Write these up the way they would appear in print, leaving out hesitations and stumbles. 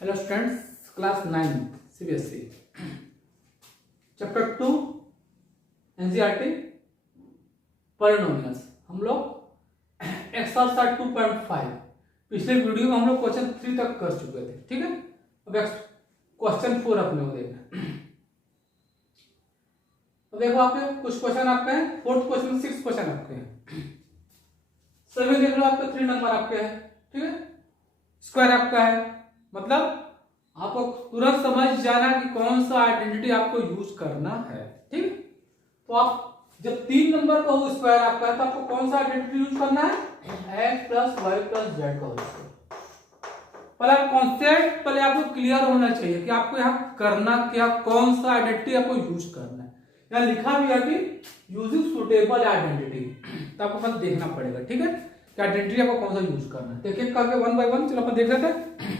Hello students, class 9 CBSE chapter 2 NCERT polynomials. हम लोग exercise 2.5 पिछले वीडियो में हम लोग क्वेश्चन 3 तक कर चुके थे। ठीक है, अब क्वेश्चन 4 अपने को देखना। तो देखो आपके कुछ क्वेश्चन आपके हैं, फोर्थ क्वेश्चन 6 क्वेश्चन आपके हैं। सभी देख लो, आपके 3 नंबर आपके हैं। ठीक है, स्क्वायर आपका है, मतलब आपको तुरंत समझ जाना कि कौन सा आइडेंटिटी आपको यूज करना है। ठीक, तो आप जब 3 नंबर का हो स्क्वायर आपका है तो आपको कौन सा आइडेंटिटी यूज करना है? x plus Y plus Z का होल स्क्वायर। पहले कॉन्सेप्ट पहले आपको क्लियर होना चाहिए कि आपको यहाँ करना क्या, कौन सा आइडेंटिटी आपको यूज करना है। यहाँ लिखा भी है कि यूजिंग सुटेबल आइडेंटिटी, तो आपको बस देखना पड़ेगा। ठीक है, कि आइडेंटिटी आपको कौन सा यूज करना है। देखिए करके 1 बाय 1 चलो अपन देख लेते हैं।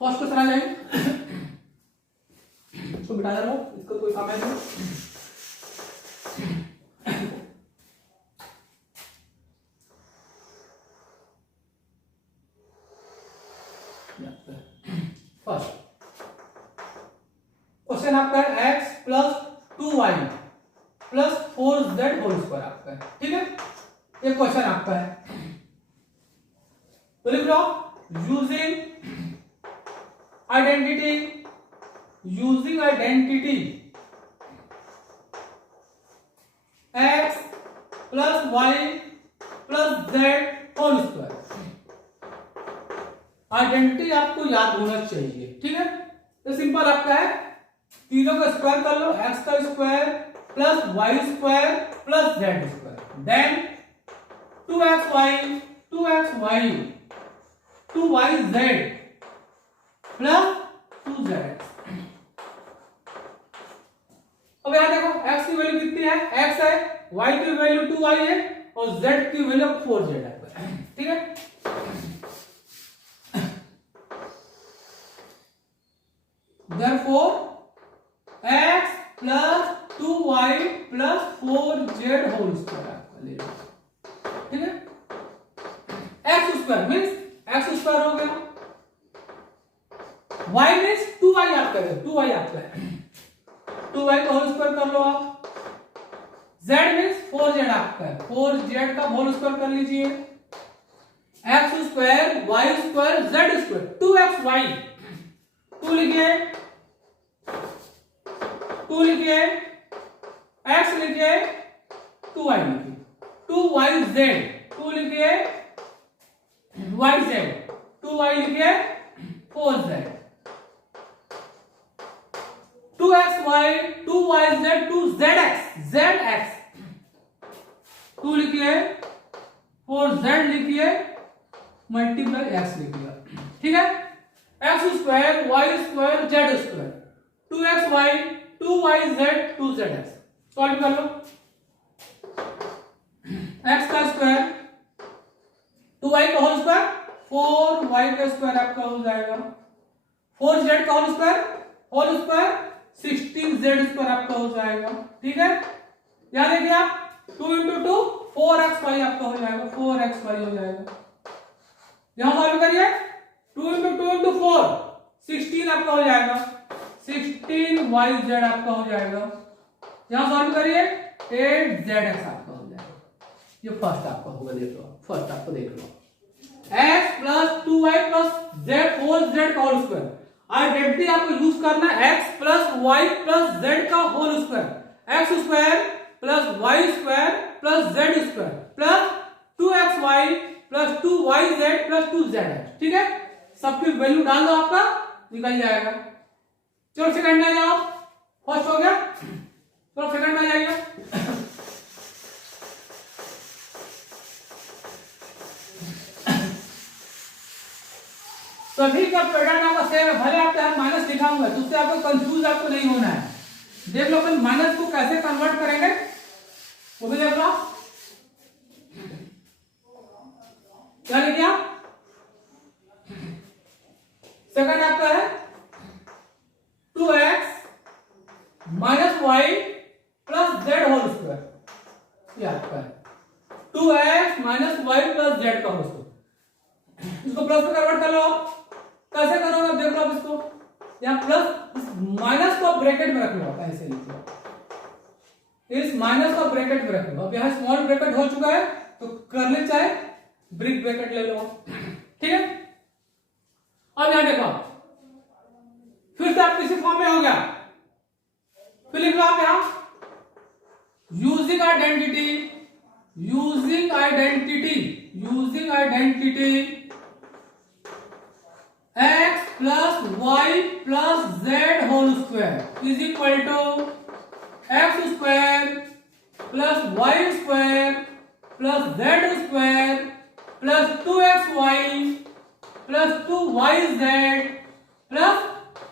फर्स्ट क्वेश्चन आ जाएंगे, इसको बिठा दे रहा हूं, इसका कोई काम है नहीं। फर्स्ट क्वेश्चन आपका है x plus 2y plus 4z whole square आपका है। ठीक है, ये क्वेश्चन आपका है। तो लिख लो using identity x plus y plus z whole square. Identity आपको याद होना चाहिए। ठीक है, तो सिंपल आपका है, तीनों का स्क्वायर कर लो, x का square plus y square plus z square, then 2xy 2yz plus 2zx। अब यहां देखो x की वैल्यू कितनी है, x है, y की वैल्यू 2y है और z की वैल्यू 4z है। ठीक है, therefore x plus 2y plus 4z whole square आपका ले लो। ठीक है, x square means x square हो गया, y मींस 2y आपका है, 2y आपका है, 2y का होल स्क्वायर कर लो आप। z मींस 4z आपका है, 4z का होल स्क्वायर कर लीजिए। x square y square z square 2xy, 2 लिखिए, 2 लिखिए, x लिखिए, 2y लिखिए, 2yz, 2 लिखिए, yz, 2y लिखिए, 4z, 2xy 2yz 2zx, zx, 2 लिखिए, 4z लिखिए, मल्टीप्लाई x लिखिए। ठीक है, x square y square z square 2xy 2yz 2zx। Solve कर लो, x का स्क्वायर 2y का होल स्क्वायर 4y का स्क्वायर आपका हो जाएगा, 4z का होल स्क्वायर 16z स्क्वायर आपका हो जाएगा। ठीक है, यहां देखिए आप 2 इंटू 2 4xy आपका हो जाएगा, 4xy हो जाएगा। यहां सॉल्व करिए, 2 इंटू 2 इंटू 4 16 आपका हो जाएगा, 16yz आपका हो जाएगा। यहां सॉल्व करिए 8zx आपका हो जाएगा। ये फर्स्ट आपका होगा, देख लो, फर्स्ट आपको देख लो, x plus 2y plus z 4z का होल स्क्वायर। आइडेंटिटी आपको यूज करना है x plus y plus z का whole square, x square plus y square plus z square plus 2xy plus 2yz plus 2zx। ठीक है, सबकी value डाल दो, आपका निकल जाएगा। चलो सेकंड में आ जाओ, फर्स्ट हो गया, चलो सेकंड में आ जाइए। सभी का पैटर्न आपका सेम है, भले आपके यहाँ माइनस लिखा हुआ है, तो उससे आपको कंफ्यूज आपको नहीं होना है। देख लो अपन माइनस को कैसे कन्वर्ट करेंगे, वो भी देख लो। क्या लिखे आप, सेकंड आपका है 2x minus Y plus Z whole square, ये आपका है 2x minus Y plus Z का होल स्क्वायर। इसको प्लस में कन्वर्ट कर लो। कैसे करोगे आप देख लो आप इसको, यहाँ प्लस माइनस को ब्रैकेट में रख लो, ऐसे लिख लो, इस माइनस को ब्रैकेट में रख लो। अब यहाँ स्मॉल ब्रैकेट हो चुका है तो करले चाहे ब्रिक ब्रैकेट ले लो, ठीक है। अब यहां देखो, फिर से आप किसी फॉर्म में हो गया, फिर लिख लो आप यहां using identity, using identity, using identity x plus Y plus Z whole square is equal to X square plus Y square plus Z square plus 2xy plus 2yz plus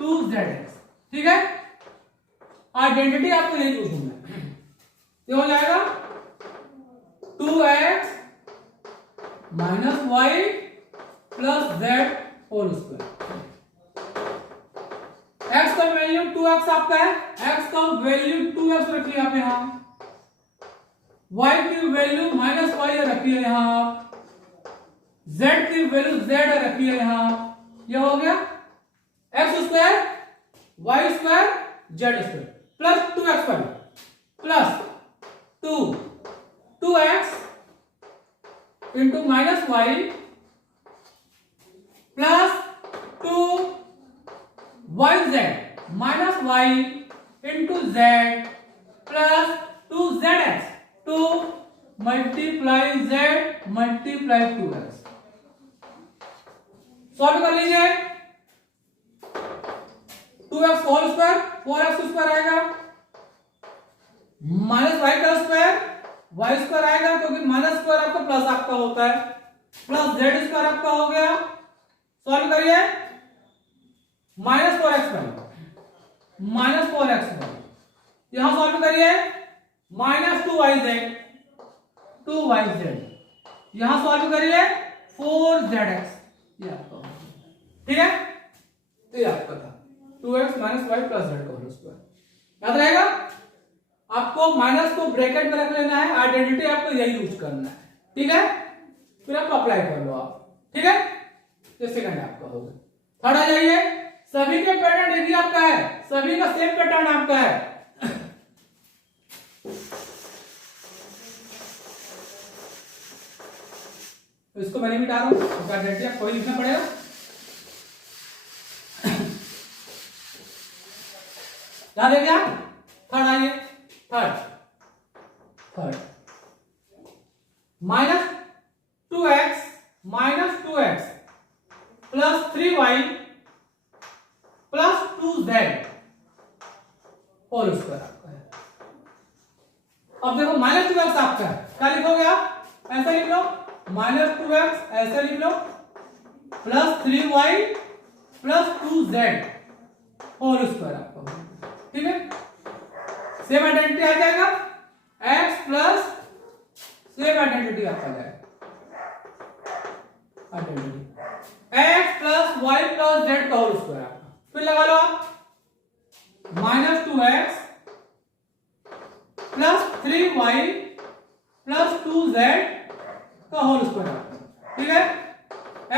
2zx, ठीक है। आइडेंटिटी आपको यही use होना है, ये हो जाएगा 2x minus Y plus Z whole square. x का वैल्यू 2x आपका है, x का वैल्यू 2x रखिए आप यहां, y की वैल्यू माइनस वाई रखिए यहां, z की वैल्यू z रखिए यहां, ये हो गया x square y square z square plus 2x plus 2x into minus Y plus 2yz minus Y into z plus 2zx, 2 multiply z multiply 2x। Solve कर लीजिए, 2x whole square 4x square आएगा, minus Y का square Y square आएगा क्योंकि minus square आपका plus आपका होता है, प्लस जेड स्क्वायर आपका हो गया। सॉल्व करिए, माइनस 4x माइनस 4x, यहां सॉल्व करिए माइनस 2yz, यहां सॉल्व करिए 4zx, ये आपका, ठीक है। ये आपका था 2x minus Y plus Z का होल स्क्वायर। याद रहेगा, आपको माइनस को ब्रैकेट में रख लेना है, आइडेंटिटी आपको यही यूज करना है, ठीक है। फिर आप अप्लाई कर लो आप, ठीक है। ये सेकंड आपका होगा। थर्ड आ जाइए, सभी के पैटर्न एक ही आपका है, सभी का सेम पैटर्न आपका है। तो इसको मैंने मिटा रहा हूं, तो कोई लिखना पड़ेगा। याद है क्या? थर्ड आइए, third minus 2x plus 3y plus 2z whole square आपका है। अब देखो माइनस 2x आपका है, क्या लिखोगे आप? ऐसा लिख लो, माइनस 2x ऐसा लिख लो plus 3y plus 2z whole square आपका, ठीक है। सेम आइडेंटिटी आ जाएगा, x प्लस सेम आइडेंटिटी आपका जाएगा, identity x plus y plus z का होल स्क्वायर आपका। फिर लगा लो आप minus 2x plus 3y plus 2z का होल स्क्वायर आपका, ठीक है।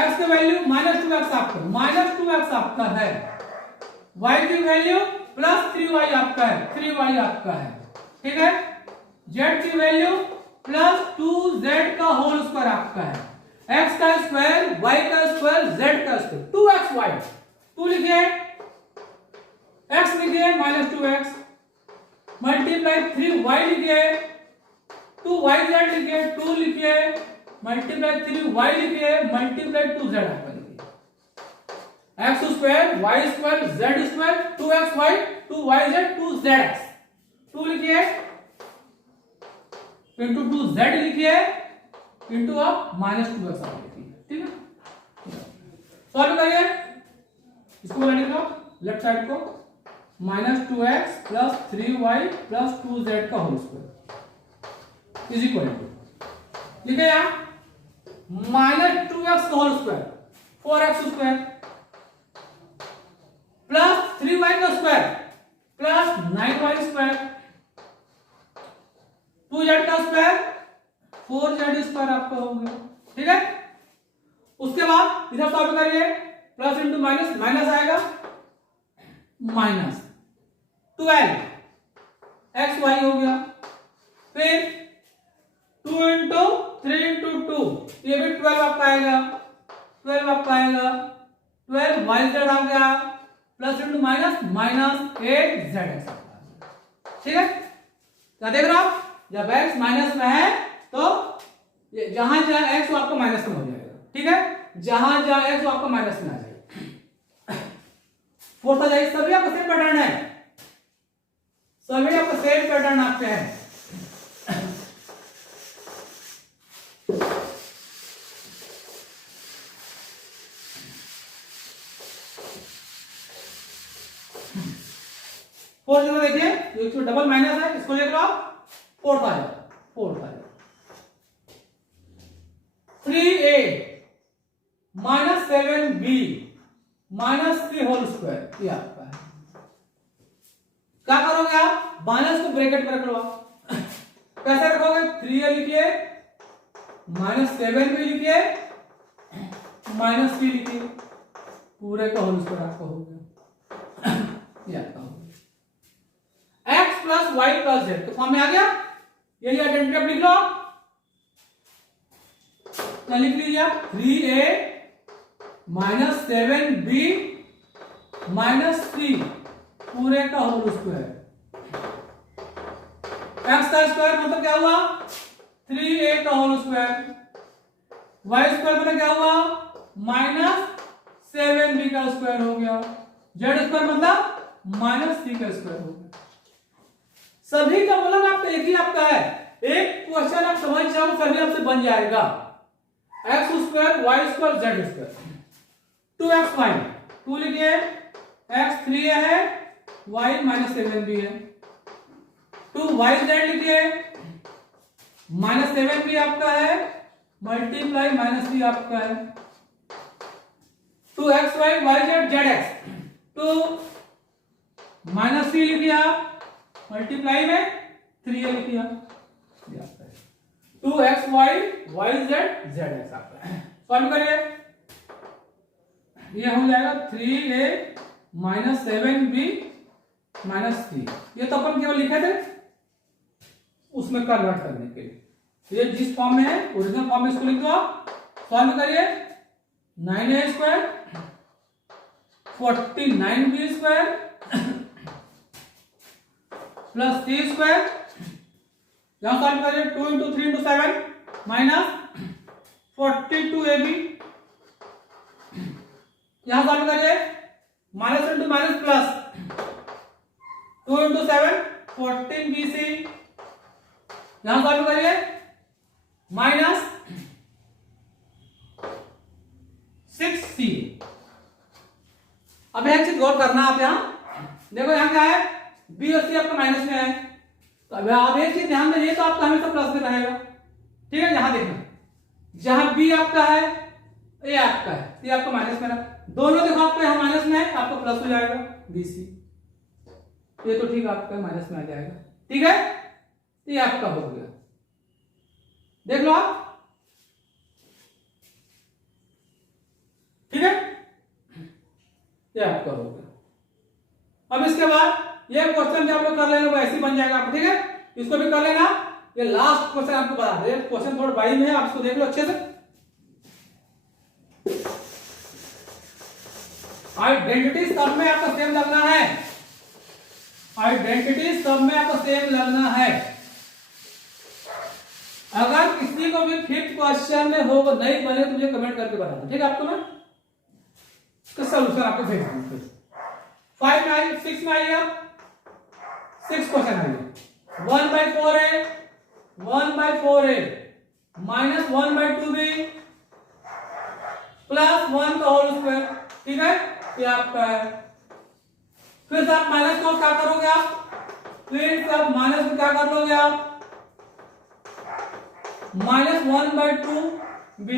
x की वैल्यू माइनस 2x आपका, माइनस 2x आपका है, y की वैल्यू प्लस 3y आपका है, 3y आपका है, ठीक है। z की वैल्यू प्लस 2z का होल स्क्वायर आपका है, x का स्क्वायर y का स्क्वायर z का स्क्वायर 2xy, 2 लिखिए, x लिखिए माइनस 2x मल्टीप्लाई 3y लिखिए, 2yz लिखिए, 2 लिखिए मल्टीप्लाई 3y लिखिए मल्टीप्लाई 2z आपका लिखिए, x square y square z square 2xy 2yz 2zx, 2 लिखिए इंटू 2z लिखिए इंटू आप माइनस 2x आप लिखिए, ठीक है। सॉल्व करिए, इसको लिख लो लेफ्ट साइड को, minus 2x plus 3y plus 2z का whole square is equal to, लिखे यहां माइनस 2x का whole square 4x square plus 3y का square plus 9y square 2z का स्क्वायर 4z स्क्वायर आपका हो गया, ठीक है। उसके बाद इधर सॉल्व करिए, प्लस इंटू माइनस, माइनस आएगा, माइनस 12 एक्स वाई हो गया, फिर 2 इंटू 3 इंटू 2, ये भी 12 आपका आएगा, 12 आपका आएगा, 12 वाई जेड आ गया, plus into minus, minus 8 Z x. ठीक है, क्या देख रहे हो आप? जब x माइनस में है तो जहां जहां x वो आपका माइनस में हो जाएगा। ठीक है, जहां जहां x वो आपका माइनस में आ जाएगा। फोर्थ आ जाएगा, सभी आपका सेम पैटर्न है, सभी आपका सेम पैटर्न आपके है। फोर्थ जगह देखिए, इसको डबल माइनस है, इसको देख लो आप, फोर्थ आ जाएगा, फोर्थ आ जाएगा। 3a minus 7b minus 3 whole square, ये आपका है। क्या करोगे आप? माइनस को ब्रैकेट में रख लो आप। कैसे रखोगे? 3a लिखिए, माइनस 7b लिखिए, माइनस 3 लिखिए, पूरे का होल स्क्वायर आपका हो गया, ये आपका हो गया। x plus Y plus z तो फॉर्म में आ गया, ये लिया आइडेंटिटी आप लिख लो, क्या लिख लीजिए आप? 3a माइनस 7b माइनस 3 पूरे का होल स्क्वायर, x का स्क्वायर मतलब क्या हुआ? 3a का होल स्क्वायर, y स्क्वायर मतलब क्या हुआ? माइनस 7b का स्क्वायर हो गया, z स्क्वायर मतलब माइनस 3 का स्क्वायर हो गया। सभी का मतलब आपका एक ही आपका है, एक क्वेश्चन आप समझ जाओ सभी आपसे बन जाएगा। X square Y square z square, 2xy 2 लिखिए, x 3 है, y माइनस 7b है, 2yz लिखिए, माइनस 7b आपका है, मल्टीप्लाई माइनस 3 आपका है, 2xy yz zx, 2 माइनस 3 लिखिए आप, मल्टीप्लाई में 3a लिखिए, 2xy yz zx आपका है। सॉल्व करिए, ये हो जाएगा 3a माइनस 7b माइनस 3, ये तो अपन केवल लिखे थे उसमें कन्वर्ट करने के लिए, ये जिस फॉर्म में है ओरिजिनल फॉर्म में इसको लिख दो आप। सॉल्व करिए, 9a square 49b square plus 3 square, यहां सॉल्व करिए, 2 इंटू 3 इंटू 7 माइनस 42ab, यहां सॉल्व करिए, minus into minus plus 2 into 7 14bc, यहां सॉल्व करिए, माइनस 6c। अब एक चीज गौर करना आप, यहां देखो, यहां क्या है? b और c आपका माइनस में है, तो अब आप एक चीज ध्यान दें, ये तो आपका हमेशा प्लस में रहेगा। ठीक है, यहां देखना, जहां b आपका है ये आपका है, c आपका माइनस में रहा, दोनों देखो आपका यहां माइनस में है, आपको प्लस हो जाएगा bc, ये तो ठीक आपका माइनस में आ जाएगा। ठीक है, ये आपका हो गया, देख लो आप। ठीक है, ये आपका हो गया। अब इसके बाद ये क्वेश्चन जो आप लोग कर लेना वो ऐसे ही बन जाएगा आपको। ठीक है, इसको भी कर लेना, ये लास्ट क्वेश्चन आपको बता दे, क्वेश्चन थोड़ा बड़ी में है, आप इसको देख लो अच्छे से। आइडेंटिटी सब में आपका सेम लगना है, आइडेंटिटी सब में आपको सेम लगना है। अगर किसी को भी फिफ्थ क्वेश्चन में हो नहीं बने तो मुझे कमेंट करके बताना। ठीक है, आपको मैं इसका सॉल्यूशन आपको भेज दूंगा। 5 में आइए, 6 में आइएगा, 6 क्वेश्चन आइए, 1/4a 1/4a minus 1/2b plus 1 का होल स्क्वायर। ठीक है, ये आपका है। फिर से आप माइनस को क्या करोगे आप? फिर से आप माइनस को क्या कर लोगे आप? माइनस 1/2b,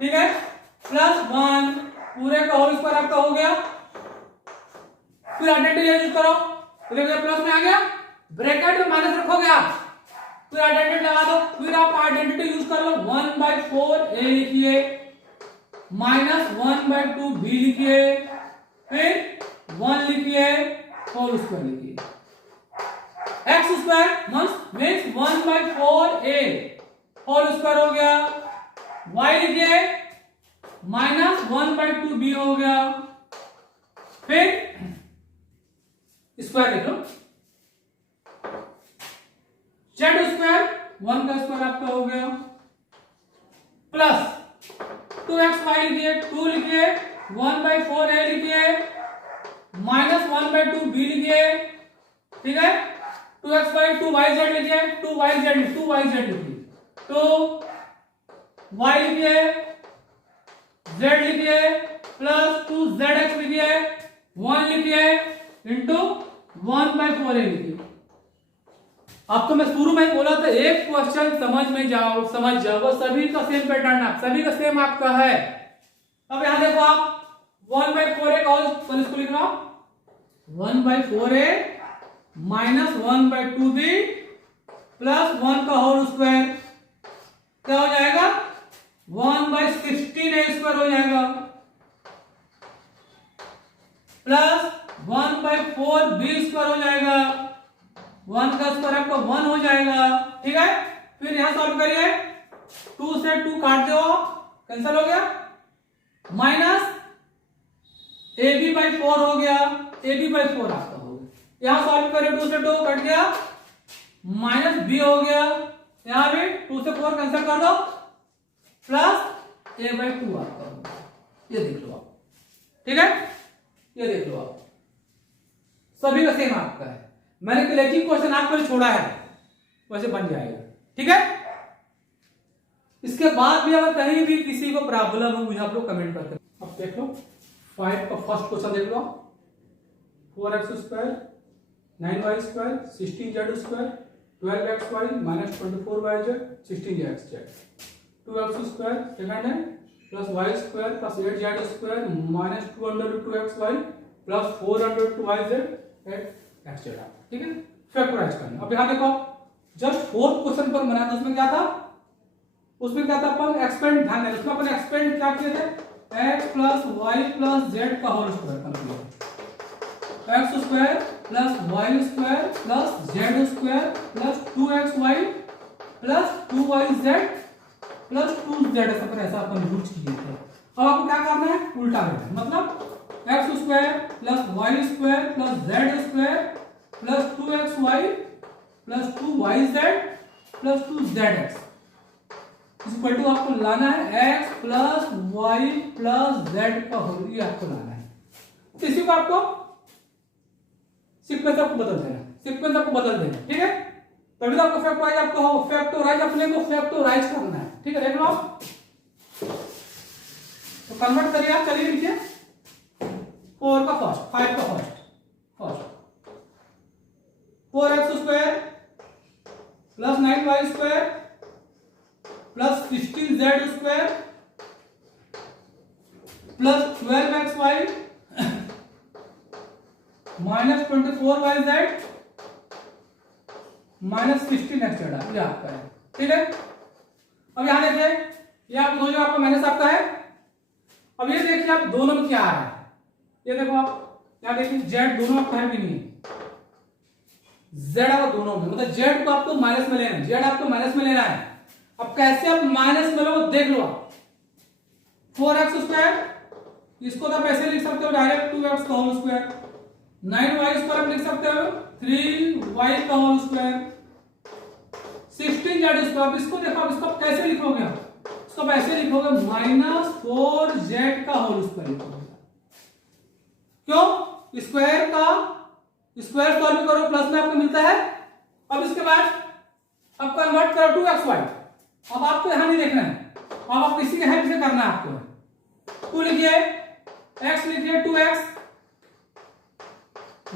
ठीक है, प्लस 1 पूरे का होल स्क्वायर आपका हो गया। फिर आइडेंटिटी यूज करो, प्लस में आ गया, ब्रैकेट में माइनस रखोगे आप, फिर आइडेंटिटी लगा दो, फिर आप आइडेंटिटी यूज कर लो, 1/4a लिखिए, -1/2 b लिखिए, फिर 1 लिखिए, होल स्क्वायर लिखिए। x square means 1/4a whole square हो गया, y लिखिए -1/2b हो गया, फिर स्क्वायर लिख लो, z स्क्वायर 1 का स्क्वायर आपका हो गया, प्लस 2xy लिखिए, 2 लिखिए, 1/4a लिखिए, -1/2b लिखिए, ठीक है, 2xy 2yz लिखिए, 2yz लिखिए, तो y लिखिए, z लिखिए, प्लस 2zx लिखिए, 1 लिखिए, इंटू 1/4a लिखिए। आपको मैं शुरू में बोला था एक क्वेश्चन समझ जाओ, वो सभी का सेम पैटर्न है, सभी का सेम आपका है। अब यहां देखो आप 1/4a का होल इसको लिख रहा हूं, 1/4a -1/2b प्लस 1 का होल स्क्वायर क्या हो जाएगा, 1/16a स्क्वायर हो जाएगा, प्लस 1/4b स्क्वायर हो जाएगा, 1 का स्क्वायर आपका 1 हो जाएगा, ठीक है। फिर यहां सॉल्व करिए, 2 से 2 काट दो, कैंसिल हो गया, माइनस ab/4 हो गया, ab/4 आपका हो गया। यहां सॉल्व करिए, 2 से 2 कट गया, माइनस b हो गया, यहां भी 2 से 4 कैंसिल कर दो, प्लस a/2 आपका हो गया। ये देख लो आप, ठीक है, ये देख लो आप, सभी का सेम आपका है। मैंने कलेक्टिंग क्वेश्चन आपको छोड़ा है, वैसे बन जाएगा, ठीक है। इसके बाद भी अगर कहीं भी किसी को प्रॉब्लम हो मुझे आप लोग कमेंट करके। अब देख लो 5 का फर्स्ट क्वेश्चन देख लो, 4x square 9y square 16z square 12xy -24yz 16xz 2x square second है plus y square plus 8z square -2√2xy plus 4√2yz etcetera, ठीक है। फैक्टराइज करना। अब यहां देखो जस्ट फोर्थ क्वेश्चन पर बनाया था, उसमें क्या था, अपन एक्सपेंड, ध्यान देना उसमें अपन एक्सपेंड क्या किए थे, x plus y plus z का whole square complete, x square plus y square plus z square plus 2xy plus 2yz plus 2z ऐसा अपन यूज किए थे। अब आपको क्या करना है, उल्टा करना है, मतलब x square plus y square plus z square plus 2xy plus 2yz plus 2zx equal to आपको लाना है x plus y plus z का होल, ये आपको लाना है। तो इसी को आपको सीक्वेंस आपको बदल देना, ठीक है। तभी तो आपको फैक्टराइज अपने को फैक्टराइज करना है, ठीक है। देख लो आप, तो कन्वर्ट करिए आप, चलिए लिखिए 4 का फर्स्ट 5 का first 4x square plus 9y square plus 16z square plus 12xy minus 24yz minus 16x ये आपका है, ठीक है। अब यहां देखिए, ये आप दोनों आपका माइनस आपका है। अब ये देखिए आप दोनों में क्या आ रहा है, ये देखो आप यहां देखिए z दोनों आपका है कि नहीं, z आपका दोनों में, मतलब z को आपको माइनस में लेना है, z आपको माइनस में लेना है। अब कैसे आप माइनस में लोगे देख लो आप, 4x स्क्वायर इसको तो आप ऐसे लिख सकते हो डायरेक्ट 2x का होल स्क्वायर, 9y स्क्वायर आप लिख सकते हो 3y का होल स्क्वायर, 16z स्क्वायर। इसको देखो आप, इसको कैसे लिखोगे आप, इसको आप ऐसे लिखोगे -4z का होल स्क्वायर लिखोगे। क्यों, स्क्वायर सॉल्व करो प्लस में आपको मिलता है। अब इसके बाद अब कन्वर्ट करो 2xy, अब आपको यहां नहीं देखना है, अब आप किसी के हेल्प से करना है आपको। 2 लिखिए, x लिखिए 2x,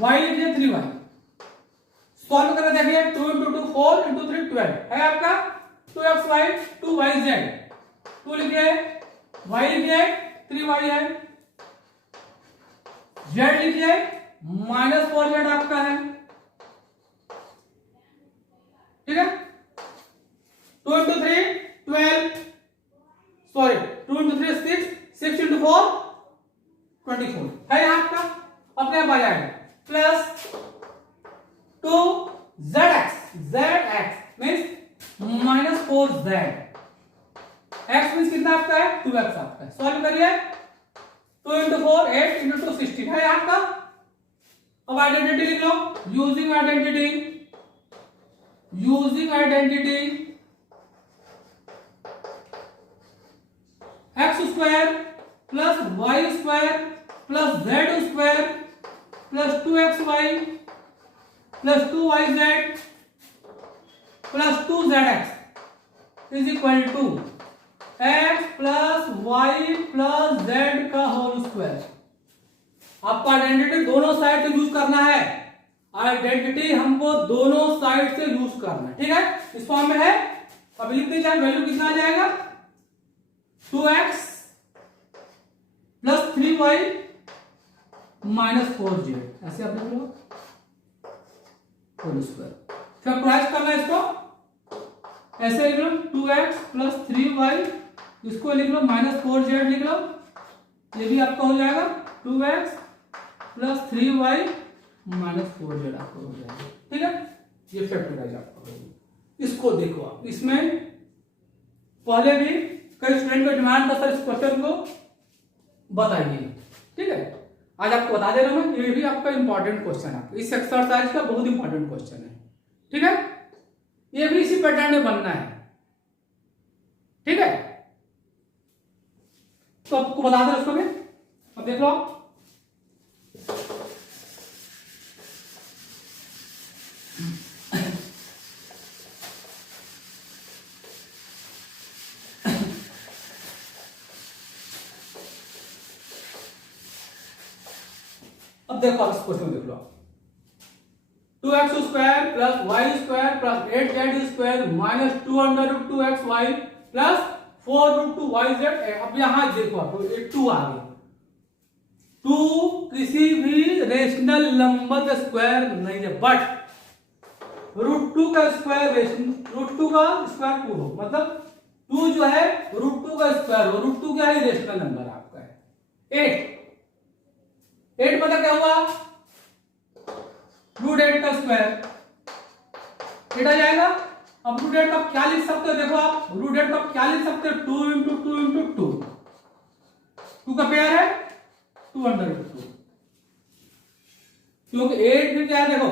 y लिखिए 3y, सॉल्व करके देखिए 2 × 2 4 × 3 12 है आपका 2xy 2yz, 2 लिखिए, y लिखिए 3y है, z लिखिए -4z आपका है, ठीक है। 2 × 3 12, सॉरी 2 × 3 6 6 इंटू 4 24 है यहाँ आपका, अपने आप आ जाएगा। Plus 2 zx means minus 4z, x means कितना आपका है 2x आपका है। सॉल्व करिए, 2 इंटू 4 8 इंटू 2 16 है आपका। अब आइडेंटिटी लिख लो, using identity x square plus Y square plus Z square plus 2xy plus 2yz plus 2zx is equal to x plus Y plus Z का होल स्क्वायर। आपको आइडेंटिटी दोनों side से use करना है, आइडेंटिटी हमको दोनों साइड से use करना है, ठीक है। इस फॉर्म में है, अब लिख दीजिए वैल्यू कितना आ जाएगा 2x plus 3y minus 4z, ऐसे आप लिख लो होल स्क्वायर। फैक्टराइज करना है इसको, ऐसे लिख लो 2x प्लस 3y, इसको लिख लो माइनस 4z लिख लो, ये भी आपका हो जाएगा 2x plus 3y minus 4z आपका हो जाएगा, ठीक है। ये फैक्टराइज आपका होगा। इसको देखो आप, इसमें पहले भी कई स्टूडेंट को डिमांड था सर इस क्वेश्चन को बताइए, ठीक है। आज आपको बता दे रहा हूं, ये भी आपका इंपॉर्टेंट क्वेश्चन है, इस एक्सरसाइज का बहुत इंपॉर्टेंट क्वेश्चन है, ठीक है। ये भी इसी पैटर्न में बनना है, ठीक है। तो आपको बता दे उसको भी, अब देख लो अब देखो इस क्वेश्चन देख लो, 2x square plus Y square plus 8z square minus 2 under root 2xy plus 4 root 2yz। अब यहां देखो आपको 2 आ गया, 2 किसी भी रेशनल नंबर का स्क्वायर नहीं है, बट रूट 2 का स्क्वायर रूट 2 का स्क्वायर 2 हो, मतलब 2 जो है रूट 2 का स्क्वायर हो, रूट 2 क्या है रेशनल नंबर आपका है 8 पता क्या हुआ रूट 8 का स्क्वायर 8 आ जाएगा। अब रूट 8 का क्या लिख सकते हो, देखो आप रूट 8 का क्या लिख सकते हो 2 इंटू 2 इंटू 2, 2 का पेयर है 2 अंडर रूट 2, क्योंकि 8 भी क्या है देखो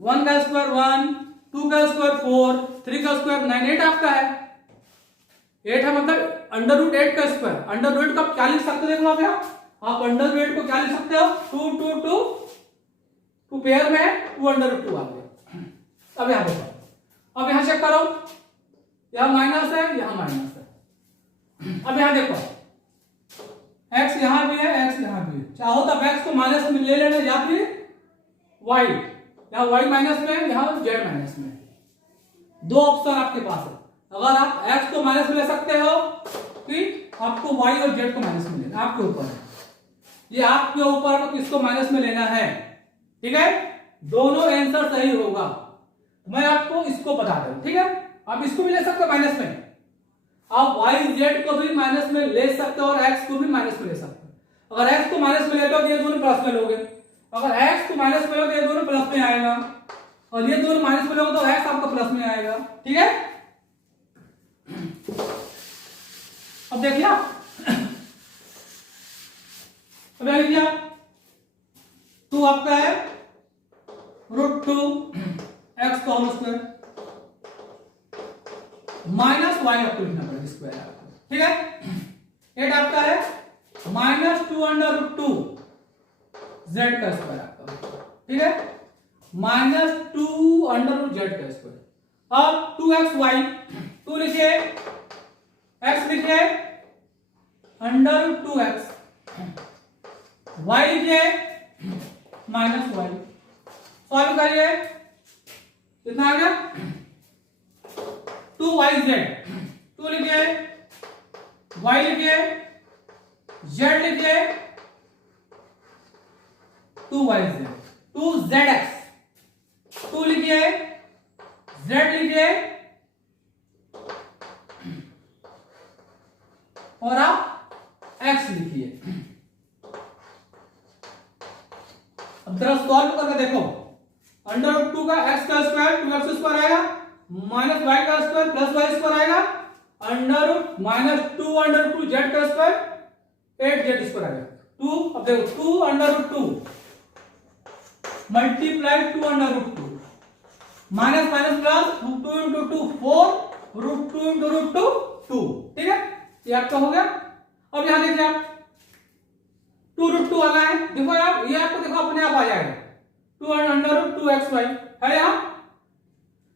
1 का स्क्वायर 1, 2 का स्क्वायर 4, 3 का स्क्वायर 9, 8 आपका है 8 है, मतलब अंडर रूट 8 का स्क्वायर। अंडर रूट का क्या लिख सकते हो देखो आप यहाँ, आप अंडर रूट को क्या लिख सकते हो 2 2 2 2 पेयर में 2 अंडर रूट 2 आ गया। अब यहां देखो, अब यहां चेक करो, यहां माइनस है यहां माइनस है। अब यहां देखो x यहां भी है x यहां भी है, चाहो तो x को माइनस में ले लेना या फिर y, यहां y माइनस में है यहां z माइनस में, दो ऑप्शन आपके पास है। अगर आप x को माइनस में ले सकते हो कि आपको y और z को माइनस में लेना, आपके ऊपर है, ये आपके ऊपर किसको माइनस में लेना है, ठीक है। दोनों आंसर सही होगा, मैं आपको इसको बता दूं, ठीक है। आप इसको भी ले सकते हो माइनस में, आप y z को भी माइनस में ले सकते हो और x को भी माइनस में ले सकते हो। अगर x को माइनस में लेते हो तो ये दोनों प्लस में लोगे, अगर x को माइनस में लोगे तो ये दोनों प्लस में आएगा, और ये दोनों माइनस में लोगे तो x आपका प्लस में आएगा, ठीक है। अब देखिए अब लिखिए 2 आपका है रूट 2 एक्स का होल स्क्वायर माइनस वाई आपको लिखना पड़ेगा स्क्वायर आपको, ठीक है। 8 आपका है माइनस 2 अंडर रूट 2 जेड का स्क्वायर आपका, ठीक है, माइनस 2 अंडर रूट जेड का स्क्वायर। अब 2xy 2 लिखिए, x लिखिए अंडर रूट 2x, y लिखिए माइनस वाई, सॉल्व करिए कितना आ गया 2yz, 2 लिखिए y लिखिए z लिखिए 2yz, 2zx 2 लिखिए z लिखिए और आप एक्स लिखिए। अब जरा सॉल्व करके देखो, अंडर रूट 2 का एक्स का स्क्वायर 2x स्क्वायर आएगा, माइनस वाई का स्क्वायर प्लस वाई स्क्वायर आएगा, under root minus 2 under root 2 z का स्क्वायर 8 जेड स्क्वायर आएगा। 2, अब देखो 2 under root 2 multiply 2 under root 2 minus minus plus root 2 into 2 4 root 2 into root 2 2। ठीक है, ये आपका हो गया। अब यहां देखिए आप 2 रूट 2 आना है, देखो आप ये आपको देखो अपने आप आ जाएगा 2 अंडर रूट 2 एक्स वाई है।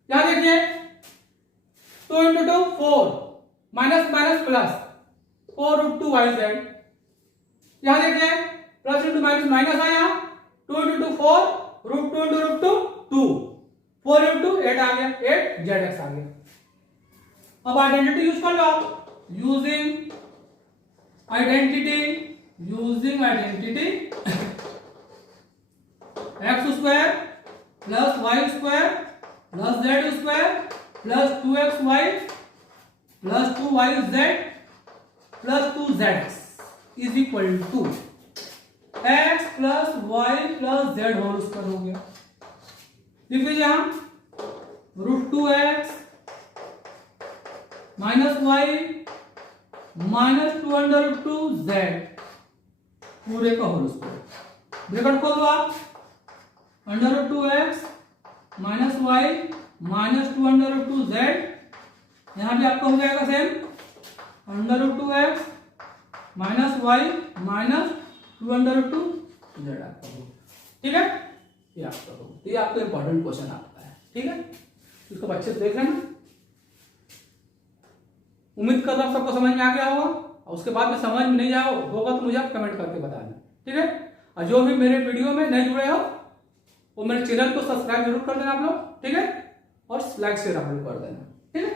यहां देखिए 2 into 2 4 minus minus plus 4 root 2 y z. यहां देखिए प्लस इंटू माइनस माइनस आया 2 into 2 4 root 2 into root 2 2 4 into 8 आ गया 8 जेड एक्स आ गया। अब आइडेंटिटी यूज कर लो आप, using identity x square plus Y square plus Z square plus 2xy plus 2yz plus 2zx is equal to x plus Y plus Z whole square हो गया। लिख लीजिए यहां root 2x minus y minus 2 under root 2 z पूरे का whole square. Bracket खोल दो आप, under root 2x minus y minus 2 under root 2 z. यहां भी आपका हो जाएगा same under root 2x minus y minus 2 under root 2 z आपका हो। ठीक है, ये आपका हो, ये आपका इंपॉर्टेंट क्वेश्चन आपका है। ठीक है, इसको अच्छे से देख लेना। उम्मीद करता हूं सबको समझ में आ गया होगा, और उसके बाद में समझ में नहीं आया होगा तो मुझे आप कमेंट करके बताना। ठीक है, और जो भी मेरे वीडियो में नहीं जुड़े हो वो मेरे चैनल को सब्सक्राइब जरूर कर देना आप लोग। ठीक है, और लाइक शेयर आप लोग कर देना। ठीक है।